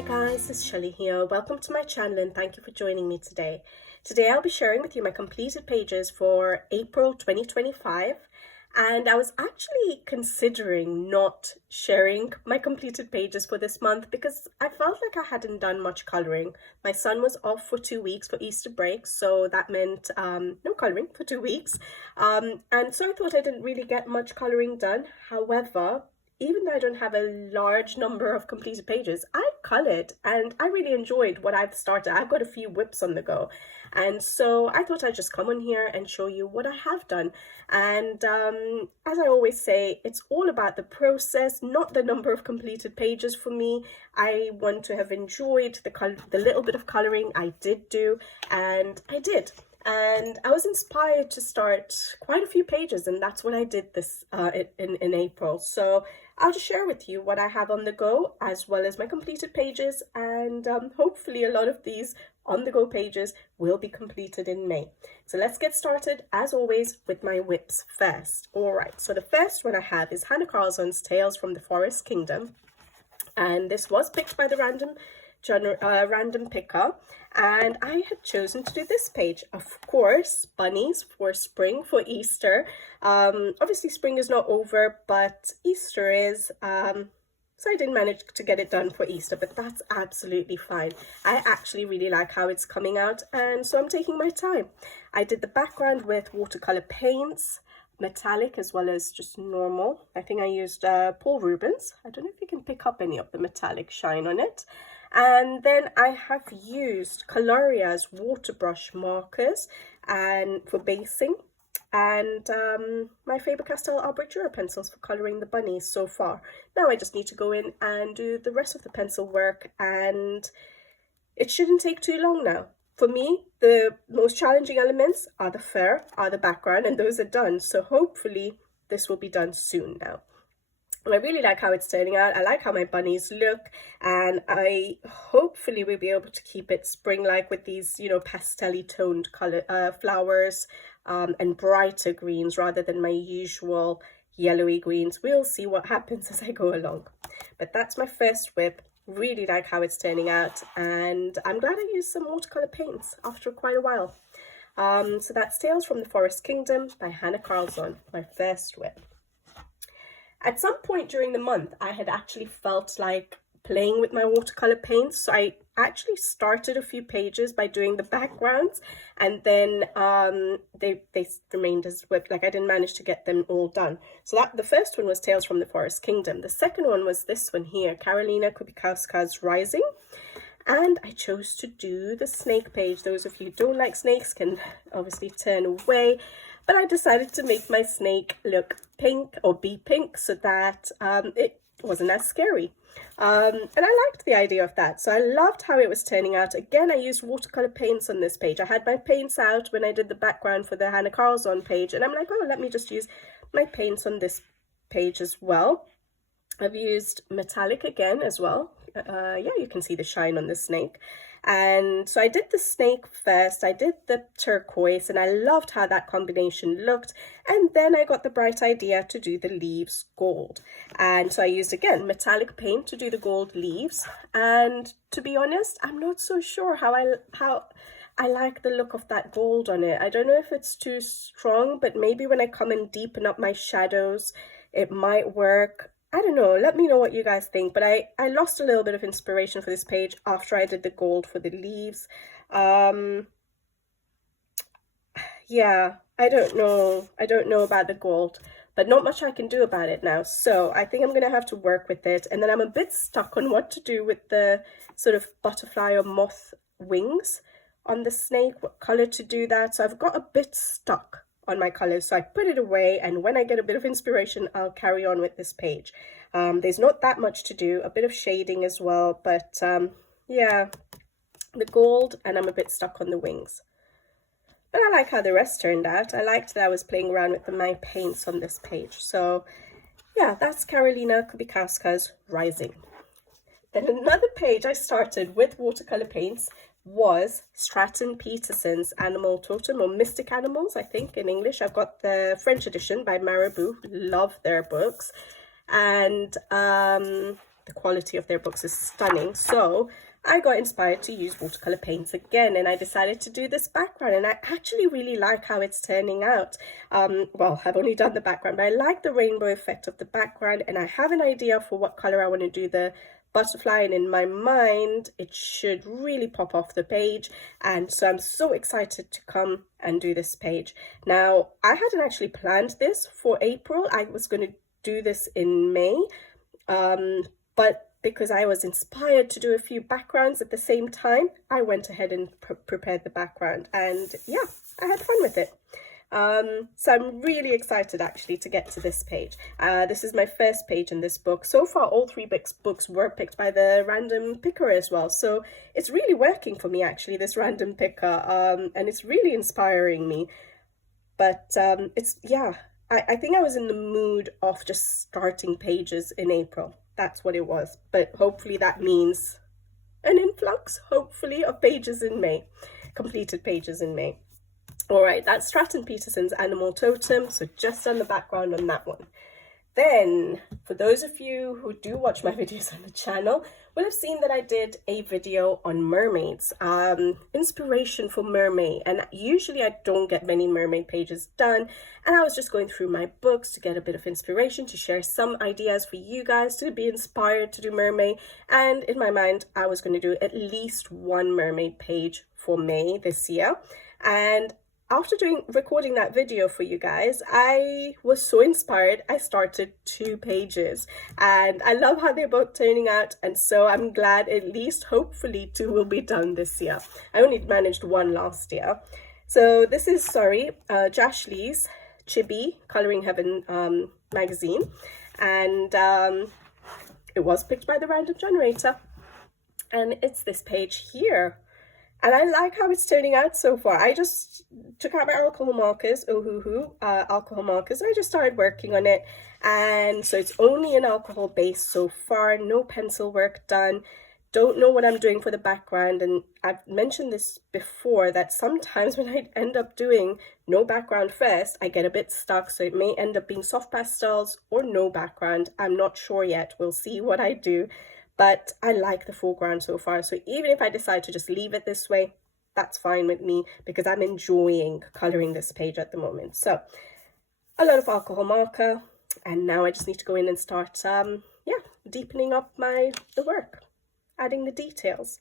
Hi guys, it's Shelly here. Welcome to my channel and thank you for joining me today. Today I'll be sharing with you my completed pages for April 2025, and I was actually considering not sharing my completed pages for this month because I felt like I hadn't done much colouring. My son was off for 2 weeks for Easter break, so that meant no colouring for 2 weeks, and so I thought I didn't really get much colouring done. However, even though I don't have a large number of completed pages, I coloured and I really enjoyed what I've started. I've got a few whips on the go. And so I thought I'd just come on here and show you what I have done. And as I always say, it's all about the process, not the number of completed pages for me. I want to have enjoyed the little bit of colouring I did do, and I did. And I was inspired to start quite a few pages, and that's what I did this in April. So I'll just share with you what I have on the go as well as my completed pages, and hopefully a lot of these on the go pages will be completed in May. So let's get started as always with my whips first. All right, so the first one I have is Hannah Carlson's Tales from the Forest Kingdom, and this was picked by the random picker, and I had chosen to do this page. Of course, bunnies for spring, for Easter. Obviously spring is not over, but Easter is, so I didn't manage to get it done for Easter, but that's absolutely fine. I actually really like how it's coming out, and so I'm taking my time. I did the background with watercolor paints, metallic as well as just normal. I think I used Paul Rubens. I don't know if you can pick up any of the metallic shine on it. And then I have used Coloria's water brush markers and for basing, and my Faber-Castell Arbor pencils for colouring the bunnies so far. Now I just need to go in and do the rest of the pencil work, and it shouldn't take too long now. For me, the most challenging elements are the fur, are the background, and those are done. So hopefully this will be done soon now. And I really like how it's turning out. I like how my bunnies look, and I hopefully will be able to keep it spring-like with these, you know, pastel-y toned color flowers and brighter greens rather than my usual yellowy greens. We'll see what happens as I go along. But that's my first whip. Really like how it's turning out, and I'm glad I used some watercolor paints after quite a while. So that's Tales from the Forest Kingdom by Hannah Carlson, my first whip. At some point during the month, I had actually felt like playing with my watercolor paints, so I actually started a few pages by doing the backgrounds, and then they remained as whip. Like I didn't manage to get them all done. So that the first one was Tales from the Forest Kingdom. The second one was this one here, Kubicaus Rising. And I chose to do the snake page. Those of you who don't like snakes can obviously turn away. But I decided to make my snake look pink, or be pink, so that it wasn't as scary. And I liked the idea of that. So I loved how it was turning out. Again, I used watercolor paints on this page. I had my paints out when I did the background for the Hannah Carlson page. And I'm like, oh, let me just use my paints on this page as well. I've used metallic again as well. Yeah, you can see the shine on the snake. And so I did the snake first, I did the turquoise, and I loved how that combination looked. And then I got the bright idea to do the leaves gold. And so I used, again, metallic paint to do the gold leaves. And to be honest, I'm not so sure how I like the look of that gold on it. I don't know if it's too strong, but maybe when I come and deepen up my shadows, it might work. I don't know, let me know what you guys think, but I lost a little bit of inspiration for this page after I did the gold for the leaves. Yeah, I don't know about the gold, but not much I can do about it now. So I think I'm going to have to work with it. And then I'm a bit stuck on what to do with the sort of butterfly or moth wings on the snake, what color to do that. So I've got a bit stuck on my colors, so I put it away, and when I get a bit of inspiration, I'll carry on with this page. There's not that much to do, a bit of shading as well, but yeah, the gold, and I'm a bit stuck on the wings. But I like how the rest turned out. I liked that I was playing around with my paints on this page. So yeah, that's Carolina Kubicaus Rising. Then another page I started with watercolor paints was Stratton Peterson's Animal Totem, or Mystic Animals, I think in English. I've got the French edition by Marabou. Love their books. And the quality of their books is stunning. So I got inspired to use watercolor paints again, and I decided to do this background, and I actually really like how it's turning out. Well, I've only done the background, but I like the rainbow effect of the background, and I have an idea for what color I want to do the butterfly, and in my mind it should really pop off the page, and so I'm so excited to come and do this page. Now, I hadn't actually planned this for April. I was going to do this in May, but because I was inspired to do a few backgrounds at the same time, I went ahead and prepared the background, and yeah, I had fun with it. So I'm really excited actually to get to this page. This is my first page in this book. So far, all three books were picked by the random picker as well. So it's really working for me actually, this random picker, and it's really inspiring me. But I think I was in the mood of just starting pages in April. That's what it was. But hopefully that means an influx, hopefully, of pages in May, completed pages in May. All right, that's Stratton Peterson's Animal Totem, so just on the background on that one. Then, for those of you who do watch my videos on the channel, will have seen that I did a video on mermaids, inspiration for mermaid, and usually I don't get many mermaid pages done, and I was just going through my books to get a bit of inspiration, to share some ideas for you guys to be inspired to do mermaid, and in my mind, I was going to do at least one mermaid page for May this year, and after recording that video for you guys, I was so inspired, I started 2 pages, and I love how they're both turning out, and so I'm glad at least, hopefully, 2 will be done this year. I only managed 1 last year. So this is, Josh Lee's Chibi Coloring Heaven magazine, and it was picked by the random generator, and it's this page here. And I like how it's turning out so far. I just took out my alcohol markers, alcohol markers, and I just started working on it. And so it's only an alcohol base so far, no pencil work done. Don't know what I'm doing for the background. And I've mentioned this before, that sometimes when I end up doing no background first, I get a bit stuck. So it may end up being soft pastels or no background. I'm not sure yet. We'll see what I do. But I like the foreground so far. So even if I decide to just leave it this way, that's fine with me, because I'm enjoying coloring this page at the moment. So a lot of alcohol marker. And now I just need to go in and start, deepening up the work, adding the details.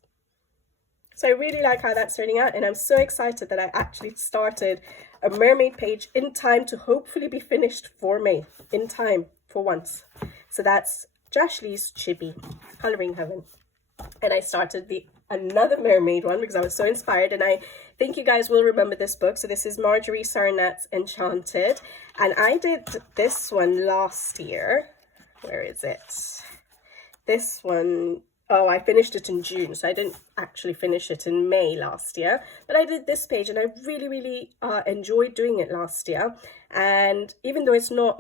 So I really like how that's turning out. And I'm so excited that I actually started a mermaid page in time to hopefully be finished for May, in time for once. So that's Josh Lee's Chibi, Coloring Heaven. And I started another mermaid one because I was so inspired, and I think you guys will remember this book. So this is Marjorie Sarnat's Enchanted, and I did this one last year. Where is it? This one, I finished it in June, so I didn't actually finish it in May last year, but I did this page, and I really enjoyed doing it last year. And even though it's not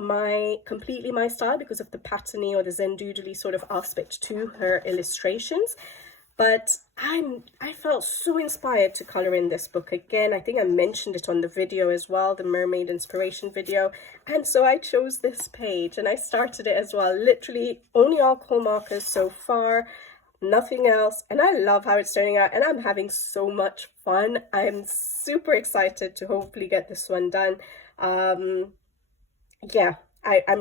completely my style because of the patterny or the Zen doodly sort of aspect to her illustrations, but I felt so inspired to color in this book again. I think I mentioned it on the video as well, the mermaid inspiration video, and so I chose this page and I started it as well. Literally only alcohol markers so far, nothing else, and I love how it's turning out, and I'm having so much fun. I'm super excited to hopefully get this one done. I'm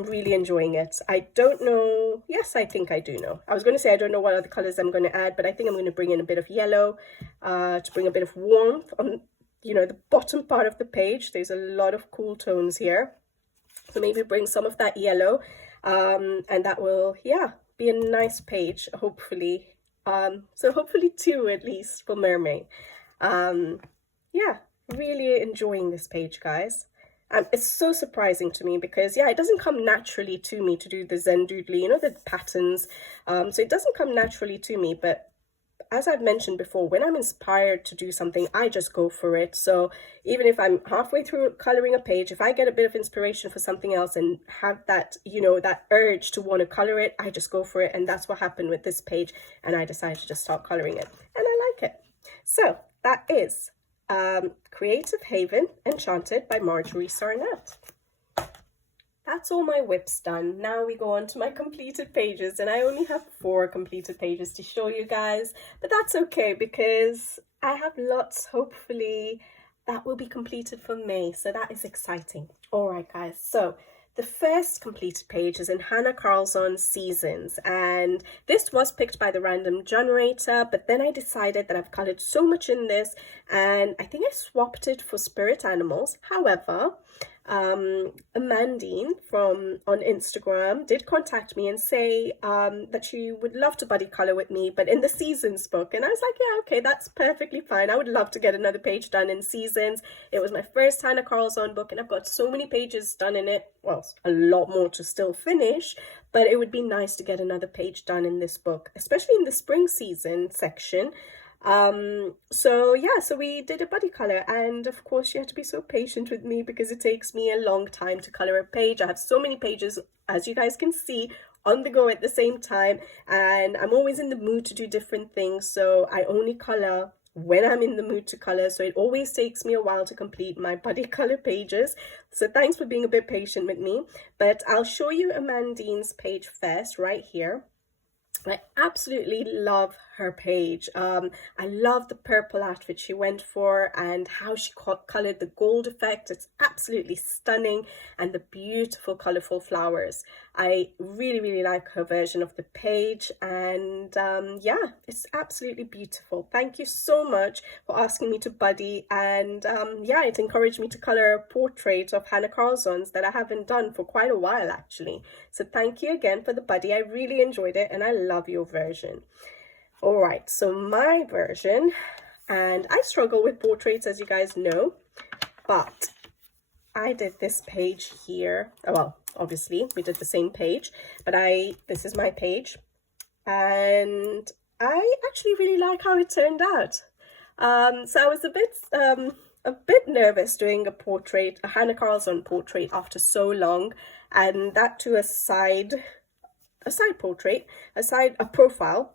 really enjoying it. I don't know. Yes, I think I do know. I was going to say I don't know what other colors I'm going to add, but I think I'm going to bring in a bit of yellow to bring a bit of warmth on, the bottom part of the page. There's a lot of cool tones here. So maybe bring some of that yellow, and that will, be a nice page, hopefully. So hopefully 2 at least for mermaid. Really enjoying this page, guys. It's so surprising to me because, it doesn't come naturally to me to do the Zen doodly, the patterns. So it doesn't come naturally to me, but as I've mentioned before, when I'm inspired to do something, I just go for it. So even if I'm halfway through coloring a page, if I get a bit of inspiration for something else and have that, that urge to want to color it, I just go for it. And that's what happened with this page. And I decided to just start coloring it. And I like it. So that is Creative Haven Enchanted by Marjorie Sarnat. that's all my whips done. Now we go on to my completed pages, and I only have 4 completed pages to show you guys, but that's okay because I have lots, hopefully, that will be completed for May, so that is exciting. All right, guys, so the first completed page is in Hannah Carlson's Seasons, and this was picked by the random generator, but then I decided that I've colored so much in this, and I think I swapped it for spirit animals. However, Amandine on Instagram did contact me and say that she would love to buddy color with me, but in the Seasons book. And I was like, yeah, okay, that's perfectly fine. I would love to get another page done in Seasons. It was my first Hannah Carlson book, and I've got so many pages done in it. Well, a lot more to still finish, but it would be nice to get another page done in this book, especially in the spring season section. So yeah, so we did a buddy color, and of course you have to be so patient with me because it takes me a long time to color a page. I have so many pages, as you guys can see, on the go at the same time, and I'm always in the mood to do different things, so I only color when I'm in the mood to color, so it always takes me a while to complete my buddy color pages. So thanks for being a bit patient with me, but I'll show you Amandine's page first right here. I absolutely love her page. I love the purple outfit she went for and how she colored the gold effect. It's absolutely stunning, and the beautiful colorful flowers. I really like her version of the page, and yeah, it's absolutely beautiful. Thank you so much for asking me to buddy, and yeah, it encouraged me to color a portrait of Hannah Carlson's that I haven't done for quite a while actually. So thank you again for the buddy. I really enjoyed it, and I love your version. All right, so my version, and I struggle with portraits, as you guys know, but I did this page here. Well, obviously we did the same page, but this is my page, and I actually really like how it turned out. So I was a bit nervous doing a portrait, a Hannah Carlson portrait, after so long, and that to a side portrait, a profile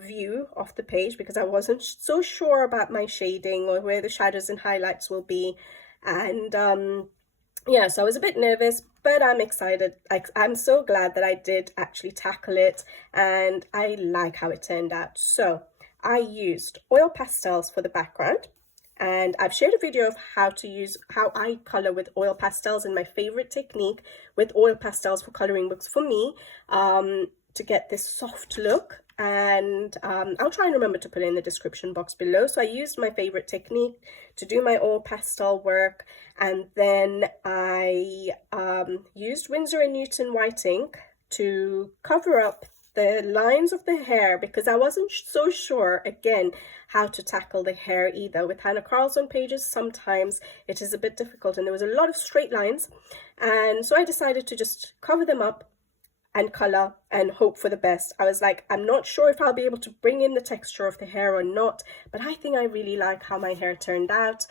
view of the page, because I wasn't so sure about my shading or where the shadows and highlights will be, and yeah, so I was a bit nervous, but I'm excited. I'm so glad that I did actually tackle it, and I like how it turned out. So I used oil pastels for the background, and I've shared a video of how I color with oil pastels, and my favorite technique with oil pastels for coloring books for me, to get this soft look. And I'll try and remember to put it in the description box below. So I used my favorite technique to do my oil pastel work, and then I used Winsor & Newton white ink to cover up the lines of the hair, because I wasn't so sure, again, how to tackle the hair either. With Hannah Carlson pages, sometimes it is a bit difficult, and there was a lot of straight lines, and so I decided to just cover them up and color and hope for the best. I was like, I'm not sure if I'll be able to bring in the texture of the hair or not, but I think I really like how my hair turned out,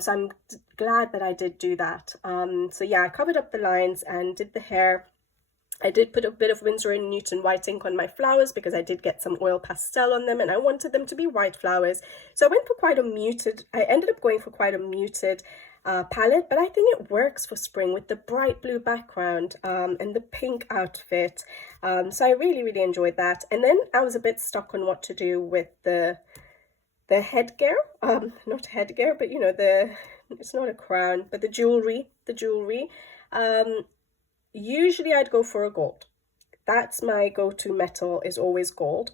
so I'm glad that I did do that. So yeah, I covered up the lines and did the hair. I did put a bit of Winsor & Newton white ink on my flowers because I did get some oil pastel on them, and I wanted them to be white flowers. So I ended up going for quite a muted palette, but I think it works for spring with the bright blue background and the pink outfit. So I really enjoyed that. And then I was a bit stuck on what to do with the headgear, not headgear, but you know, it's not a crown, but the jewelry. Usually I'd go for a gold. That's my go-to metal, is always gold.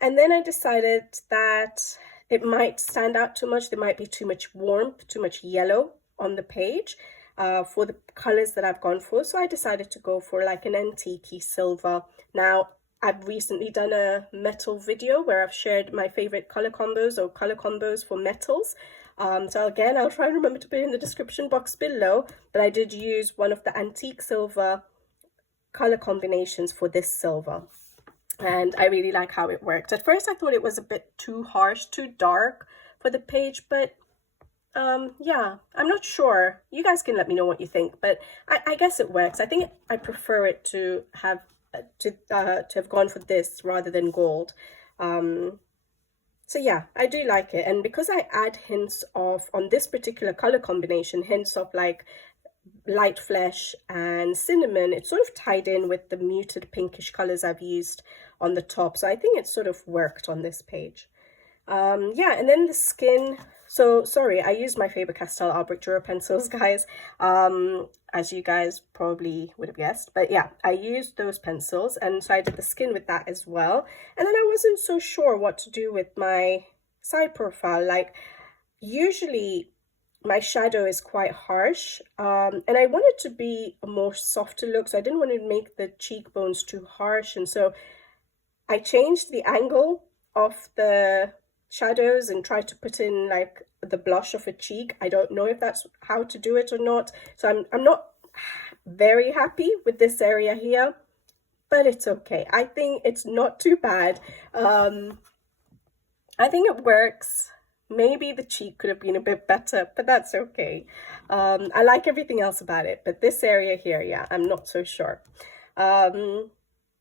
And then I decided that it might stand out too much. There might be too much warmth, too much yellow on the page for the colors that I've gone for. So I decided to go for like an antique silver. Now, I've recently done a metal video where I've shared my favorite color combos for metals. So again, I'll try and remember to put it in the description box below, but I did use one of the antique silver color combinations for this silver, and I really like how it worked. At first I thought it was a bit too harsh, too dark for the page, but yeah, I'm not sure. You guys can let me know what you think, but I guess it works. I think I prefer it to have gone for this rather than gold. So yeah, I do like it, and because I add hints of, on this particular color combination, hints of like light flesh and cinnamon, it's sort of tied in with the muted pinkish colors I've used on the top. So I think it sort of worked on this page. Yeah, and then the skin. So sorry, I used my Faber-Castell Albrecht Dürer pencils, guys, as you guys probably would have guessed. But yeah, I used those pencils, and so I did the skin with that as well. And then I wasn't so sure what to do with my side profile. Like, usually my shadow is quite harsh, and I wanted to be a more softer look, so I didn't want to make the cheekbones too harsh. And so I changed the angle of the shadows and try to put in like the blush of a cheek. I don't know if that's how to do it or not, so I'm not very happy with this area here, but it's okay. I think it's not too bad. I think it works. Maybe the cheek could have been a bit better, but that's okay. I like everything else about it, but this area here, yeah, I'm not so sure. But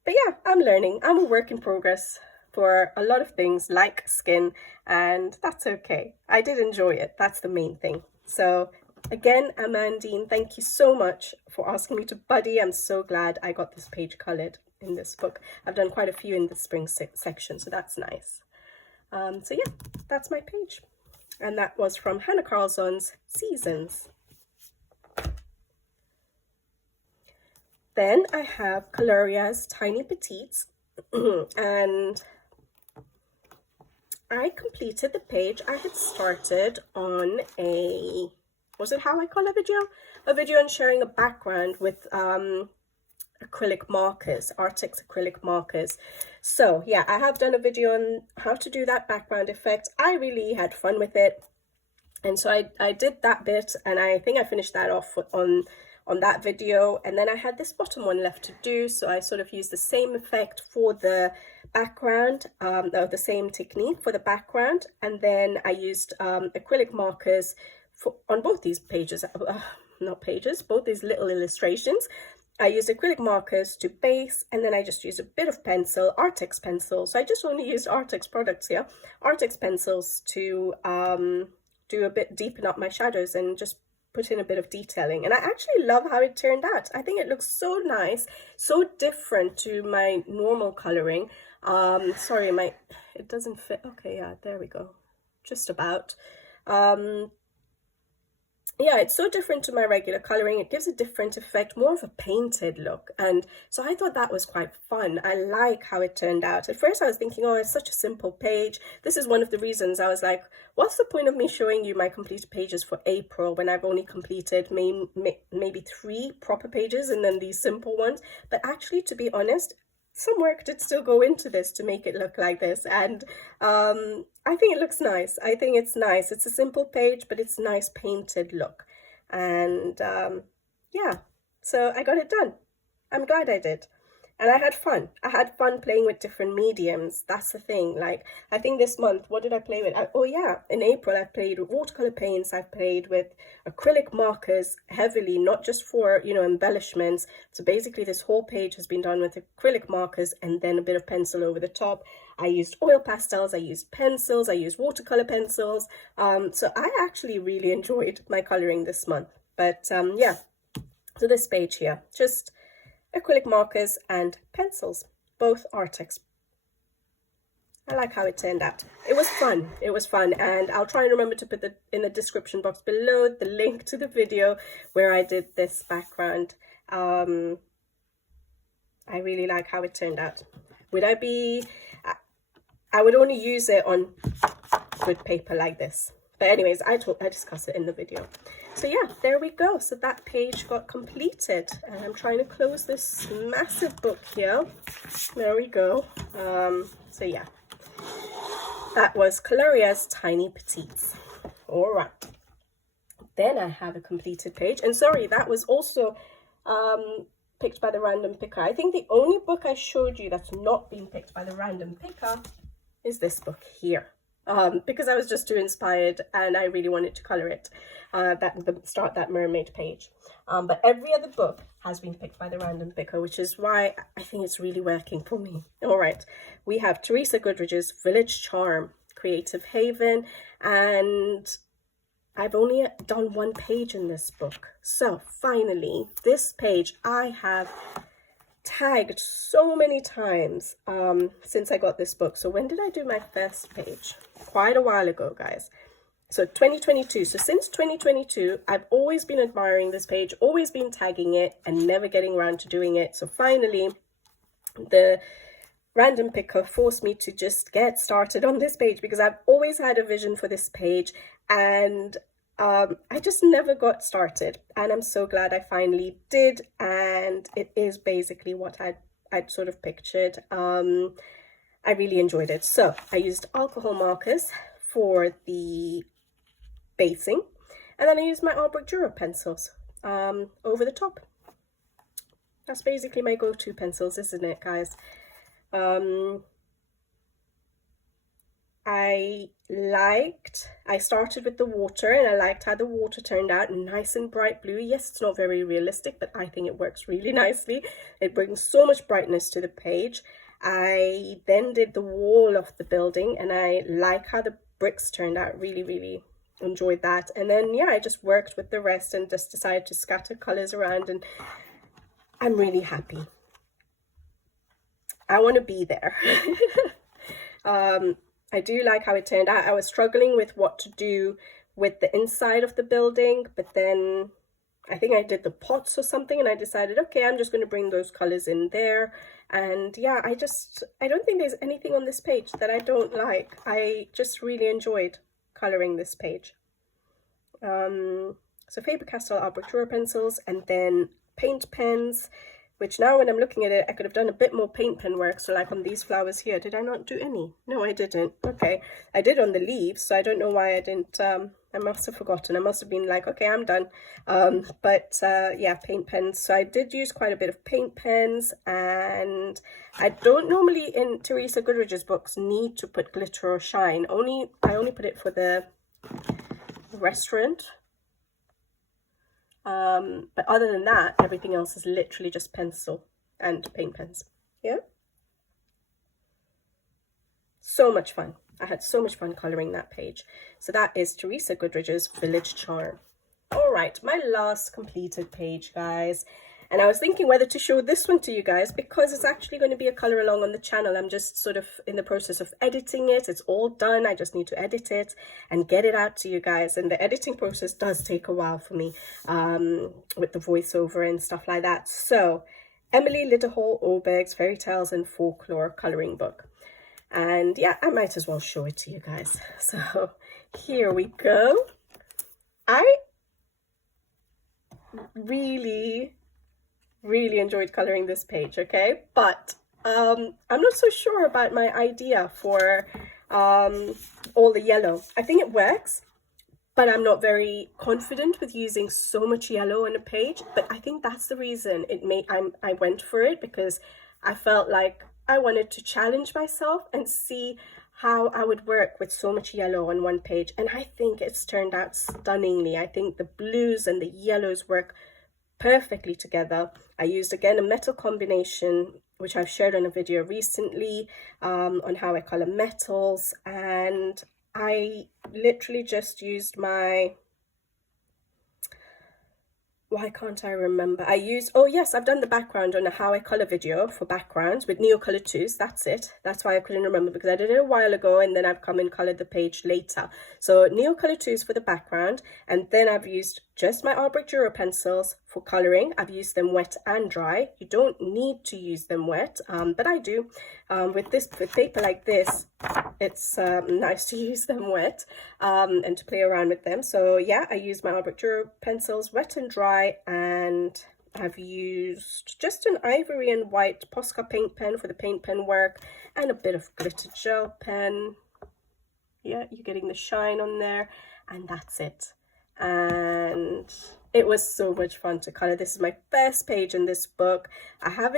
yeah, I'm learning. I'm a work in progress for a lot of things like skin, and that's okay. I did enjoy it. That's the main thing. So again, Amandine, thank you so much for asking me to buddy. I'm so glad I got this page colored in this book. I've done quite a few in the spring section, so that's nice. So yeah, that's my page. And that was from Hannah Carlson's Seasons. Then I have Coloria's Tiny Petites, and I completed the page I had started on a, was it how I call a video? A video on sharing a background with acrylic markers, Artix acrylic markers. So yeah, I have done a video on how to do that background effect. I really had fun with it. And so I did that bit, and I think I finished that off on that video. And then I had this bottom one left to do, so I sort of used the same effect for the background, the same technique for the background, and then I used acrylic markers on both these pages, both these little illustrations. I used acrylic markers to base, and then I just used a bit of pencil, Artix pencil. So I just only used Artix products here, Artix pencils to do a bit, deepen up my shadows and just put in a bit of detailing. And I actually love how it turned out. I think it looks so nice, so different to my normal coloring. Sorry, it doesn't fit. Okay, yeah, there we go. Just about. Yeah, it's so different to my regular coloring. It gives a different effect, more of a painted look. And so I thought that was quite fun. I like how it turned out. At first I was thinking, oh, it's such a simple page. This is one of the reasons I was like, what's the point of me showing you my completed pages for April when I've only completed maybe 3 proper pages and then these simple ones? But actually, to be honest, some work did still go into this to make it look like this, and I think it looks nice. I think it's nice. It's a simple page, but it's a nice painted look. And yeah, so I got it done. I'm glad I did. And I had fun. I had fun playing with different mediums. That's the thing. Like, I think this month, what did I play with? Oh yeah, in April, I've played with watercolor paints. I've played with acrylic markers heavily, not just for, you know, embellishments. So basically, this whole page has been done with acrylic markers and then a bit of pencil over the top. I used oil pastels, I used pencils, I used watercolor pencils. So I actually really enjoyed my coloring this month. But yeah, so this page here, just acrylic markers and pencils, both Artix. I like how it turned out. It was fun. It was fun, and I'll try and remember to put in the description box below the link to the video where I did this background. I really like how it turned out. I would only use it on good paper like this. But anyways, I discussed it in the video. So yeah, there we go. So that page got completed, and I'm trying to close this massive book here. There we go. So yeah, that was Coloria's Tiny Petites. All right. Then I have a completed page, and sorry, that was also picked by the random picker. I think the only book I showed you that's not been picked by the random picker is this book here. Because I was just too inspired and I really wanted to color it, start that mermaid page. But every other book has been picked by the random picker, which is why I think it's really working for me. All right, we have Teresa Goodridge's Village Charm, Creative Haven, and I've only done one page in this book. So finally, this page I have tagged so many times since I got this book. So when did I do my first page? Quite a while ago, guys. So 2022. So since 2022, I've always been admiring this page, always been tagging it and never getting around to doing it. So finally, the random picker forced me to just get started on this page because I've always had a vision for this page, and I just never got started, and I'm so glad I finally did, and it is basically what I'd sort of pictured. I really enjoyed it. So I used alcohol markers for the basing, and then I used my Art Brick Duro pencils over the top. That's basically my go-to pencils, isn't it, guys? I started with the water, and I liked how the water turned out, nice and bright blue. Yes, it's not very realistic, but I think it works really nicely. It brings so much brightness to the page. I then did the wall of the building, and I like how the bricks turned out. Really enjoyed that. And then yeah, I just worked with the rest and just decided to scatter colors around, and I'm really happy. I want to be there. I do like how it turned out. I was struggling with what to do with the inside of the building, but then I think I did the pots or something, and I decided, okay, I'm just going to bring those colors in there. And yeah, I don't think there's anything on this page that I don't like. I just really enjoyed coloring this page. So Faber-Castell Art Brick Duro pencils, and then paint pens, which now when I'm looking at it, I could have done a bit more paint pen work. So like on these flowers here, did I not do any? No, I didn't. Okay, I did on the leaves, so I don't know why I didn't. I must have forgotten. I must have been like, okay, I'm done. Yeah, paint pens. So I did use quite a bit of paint pens, and I don't normally in Teresa Goodridge's books need to put glitter or shine. I only put it for the restaurant. But other than that, everything else is literally just pencil and paint pens. Yeah, so much fun. I had so much fun coloring that page. So that is Teresa Goodridge's Village Charm. All right, my last completed page, guys. And I was thinking whether to show this one to you guys because it's actually going to be a color along on the channel. I'm just sort of in the process of editing it. It's all done. I just need to edit it and get it out to you guys. And the editing process does take a while for me with the voiceover and stuff like that. So Emily Liddehall Oberg's Fairy Tales and Folklore coloring book. And yeah, I might as well show it to you guys. So here we go. I really enjoyed coloring this page, okay, but I'm not so sure about my idea for all the yellow. I think it works, but I'm not very confident with using so much yellow on a page. But I think that's the reason I went for it, because I felt like I wanted to challenge myself and see how I would work with so much yellow on one page. And I think it's turned out stunningly. I think the blues and the yellows work perfectly together. I used again a metal combination, which I've shared on a video recently on how I color metals, and I literally just used my, why can't I remember? Oh yes, I've done the background on a how I color video for backgrounds with Neocolor 2s. That's it. That's why I couldn't remember, because I did it a while ago and then I've come and colored the page later. So Neocolor 2s for the background, and then I've used just my Art Brick Duro pencils for coloring. I've used them wet and dry. You don't need to use them wet, but I do. With paper like this, it's nice to use them wet and to play around with them. So yeah, I use my Art Brick Duro pencils wet and dry, and I've used just an ivory and white Posca paint pen for the paint pen work, and a bit of glitter gel pen. Yeah, you're getting the shine on there, and that's it. And it was so much fun to color. This is my first page in this book. I've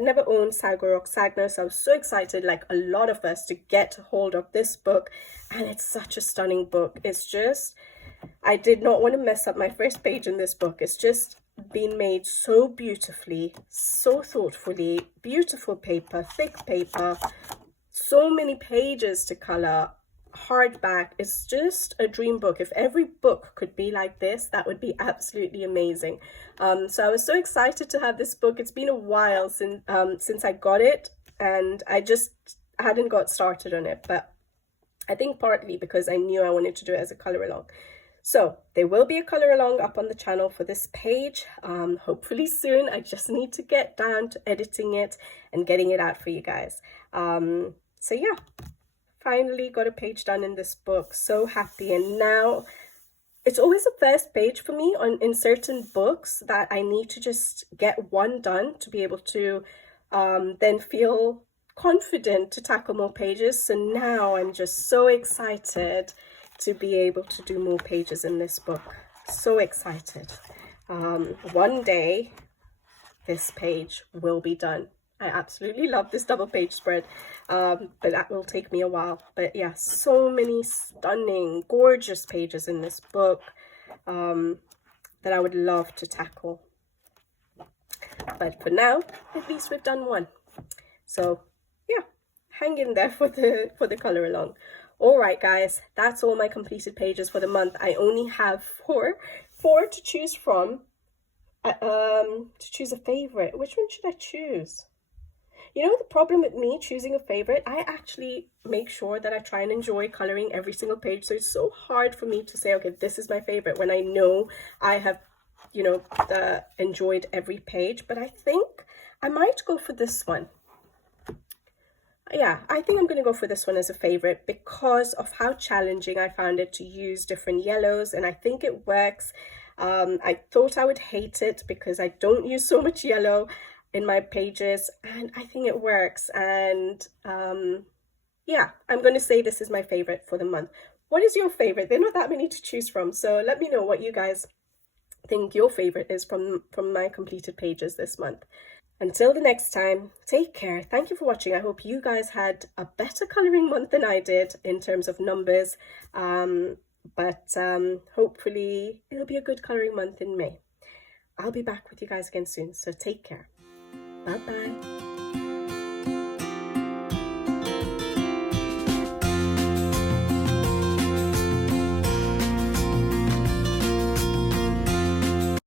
never owned Sagorok Sagna, so I was so excited, like a lot of us, to get hold of this book. And it's such a stunning book. It's just, I did not want to mess up my first page in this book. It's just been made so beautifully, so thoughtfully, beautiful paper, thick paper, so many pages to color. hardback. It's just a dream book. If every book could be like this, that would be absolutely amazing. So I was so excited to have this book. It's been a while since I got it, and I just hadn't got started on it, but I think partly because I knew I wanted to do it as a color along. So there will be a color along up on the channel for this page, hopefully soon. I just need to get down to editing it and getting it out for you guys. So yeah, finally got a page done in this book. So happy. And now it's always the first page for me in certain books that I need to just get one done to be able to then feel confident to tackle more pages. So now I'm just so excited to be able to do more pages in this book. So excited. One day this page will be done. I absolutely love this double page spread, but that will take me a while. But yeah, so many stunning, gorgeous pages in this book that I would love to tackle. But for now, at least we've done one. So yeah, hang in there for the color along. All right, guys, that's all my completed pages for the month. I only have four to choose from. To choose a favorite. Which one should I choose? You know, the problem with me choosing a favorite, I actually make sure that I try and enjoy coloring every single page. So it's so hard for me to say, okay, this is my favorite when I know I have, you know, enjoyed every page. But I think I might go for this one. Yeah, I think I'm going to go for this one as a favorite because of how challenging I found it to use different yellows, and I think it works. I thought I would hate it because I don't use so much yellow in my pages, and I think it works. And yeah, I'm going to say this is my favorite for the month. What is your favorite? There are not that many to choose from, so let me know what you guys think your favorite is from my completed pages this month. Until the next time, take care. Thank you for watching. I hope you guys had a better coloring month than I did in terms of numbers. But hopefully it'll be a good coloring month in May. I'll be back with you guys again soon. So take care. Bye-bye.